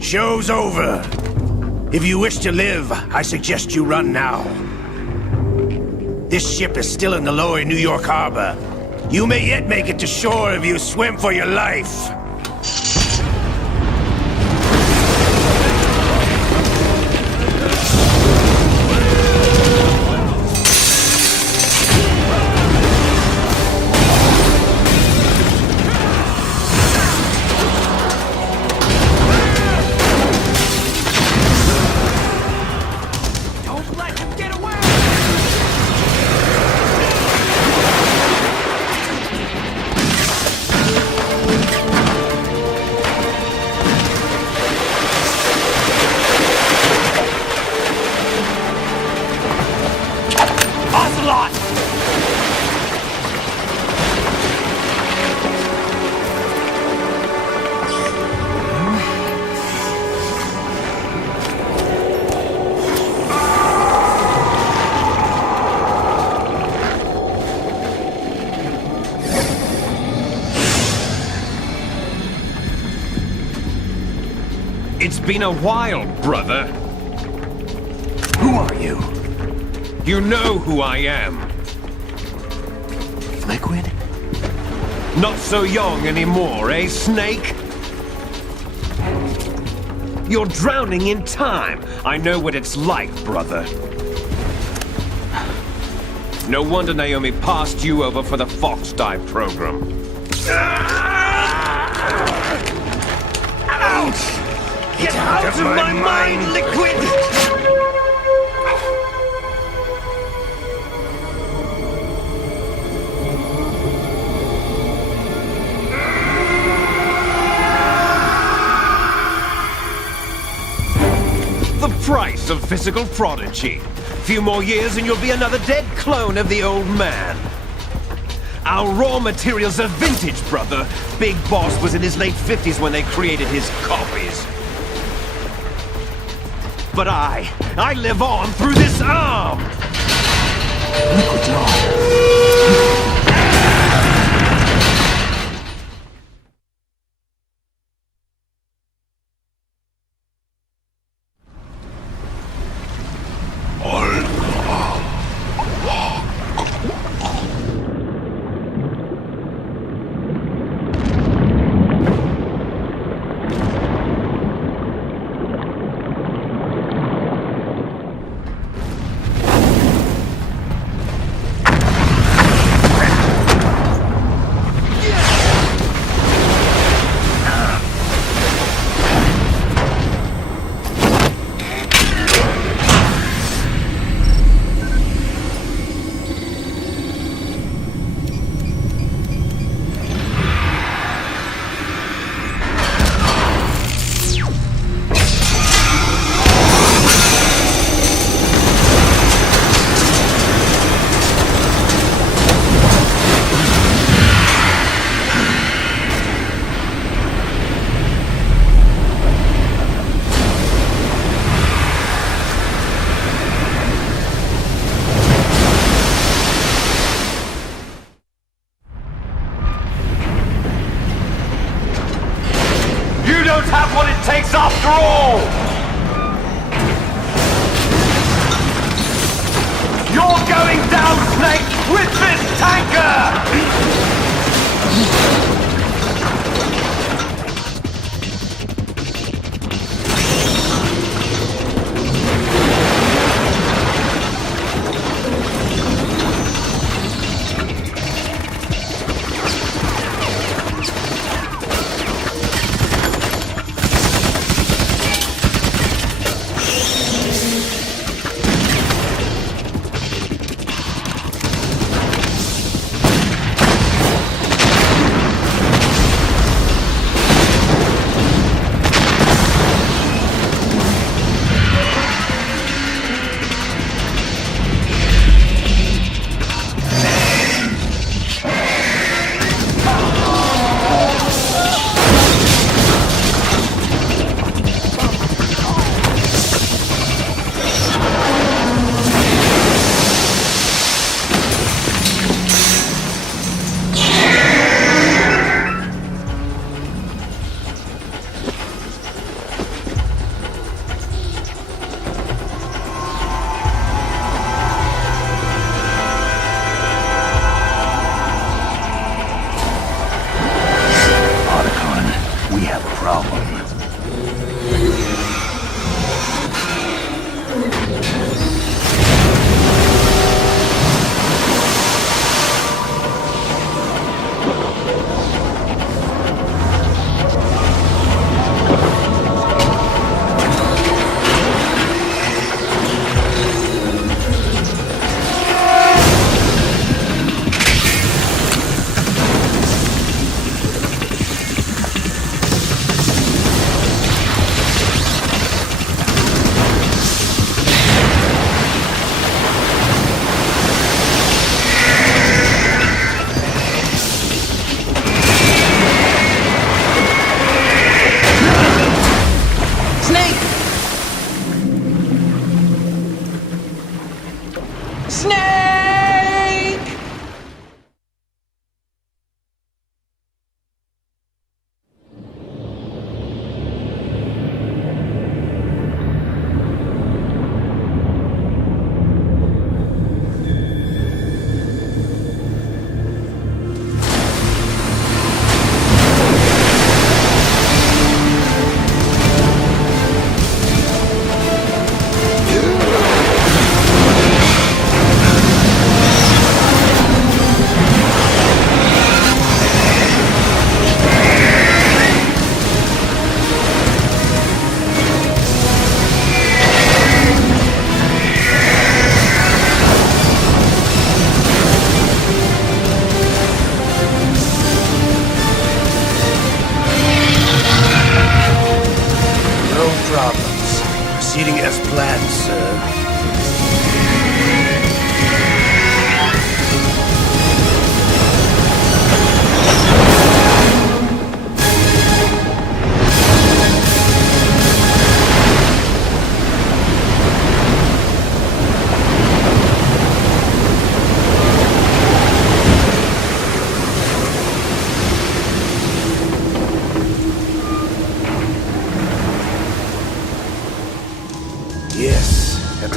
Show's over. If you wish to live, I suggest you run now. This ship is still in the lower New York harbor. You may yet make it to shore if you swim for your life. It's been a while, brother. Who are you? You know who I am. Liquid? Not so young anymore, eh, Snake? You're drowning in time. I know what it's like, brother. No wonder Naomi passed you over for the Fox Dive program. Ouch! Get out of my mind, Liquid! The price of physical prodigy. Few more years and you'll be another dead clone of the old man. Our raw materials are vintage, brother. Big Boss was in his late 50s when they created his copies. But I live on through this arm! Liquid's on. Have what it takes after all! You're going down, Snake, with this tanker!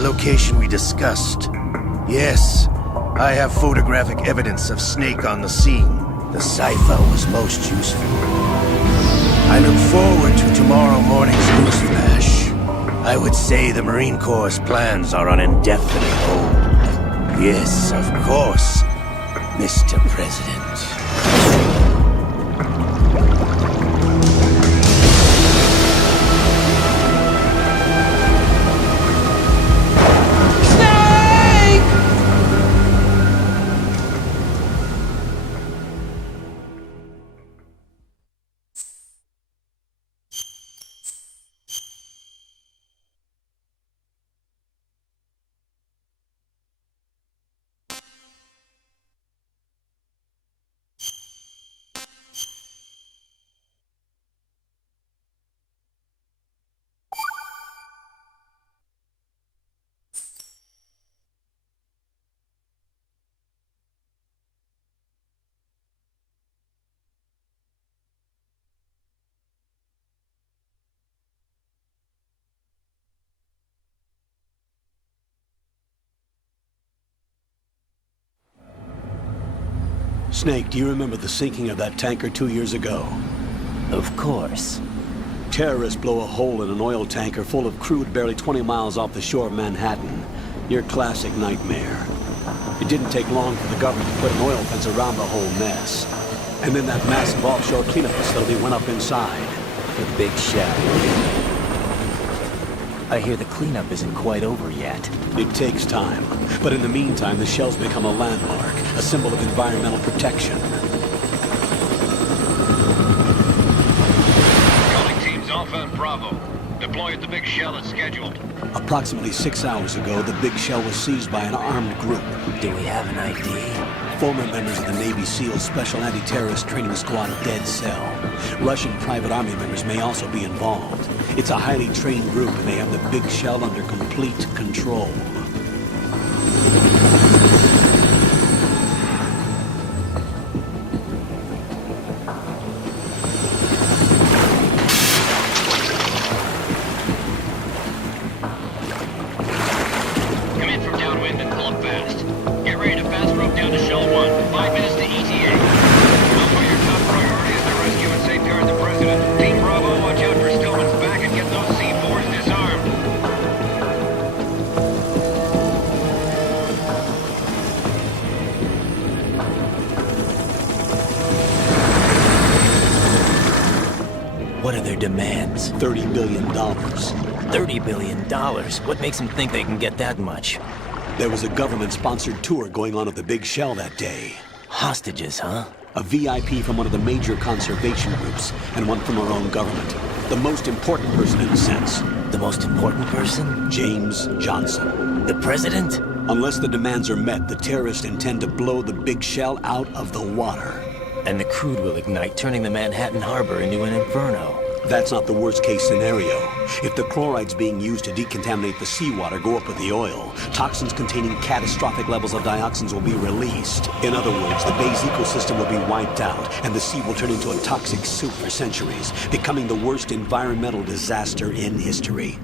the location we discussed. Yes, I have photographic evidence of Snake on the scene. The cipher was most useful. I look forward to tomorrow morning's newsflash. I would say the Marine Corps' plans are on indefinite hold. Yes, of course, Mr. President. Snake, do you remember the sinking of that tanker 2 years ago? Of course. Terrorists blow a hole in an oil tanker full of crude barely 20 miles off the shore of Manhattan. Your classic nightmare. It didn't take long for the government to put an oil fence around the whole mess. And then that massive offshore cleanup facility went up inside. The big shell. I hear the cleanup isn't quite over yet. It takes time. But in the meantime, the shell's become a landmark, a symbol of environmental protection. Calling teams Alpha and Bravo. Deploy at the big shell as scheduled. Approximately 6 hours ago, the big shell was seized by an armed group. Do we have an ID? Former members of the Navy SEALs Special Anti-Terrorist Training Squad Dead Cell. Russian private army members may also be involved. It's a highly trained group and they have the big shell under complete control. Come in from downwind and pull up fast. Get ready to fast rope down to Shell 1. 5 minutes to ETA. Alpha, your top priority is to rescue and safeguard the President. Team Bravo, watch out for Stillman's back and get those C4s disarmed. What are their demands? $30 billion. $30 billion? What makes them think they can get that much? There was a government-sponsored tour going on at the big shell that day. Hostages, huh? A VIP from one of the major conservation groups, and one from our own government. The most important person in a sense. The most important person? James Johnson. The President? Unless the demands are met, the terrorists intend to blow the big shell out of the water. And the crude will ignite, turning the Manhattan Harbor into an inferno. That's not the worst-case scenario. If the chlorides being used to decontaminate the seawater go up with the oil, toxins containing catastrophic levels of dioxins will be released. In other words, the bay's ecosystem will be wiped out, and the sea will turn into a toxic soup for centuries, becoming the worst environmental disaster in history.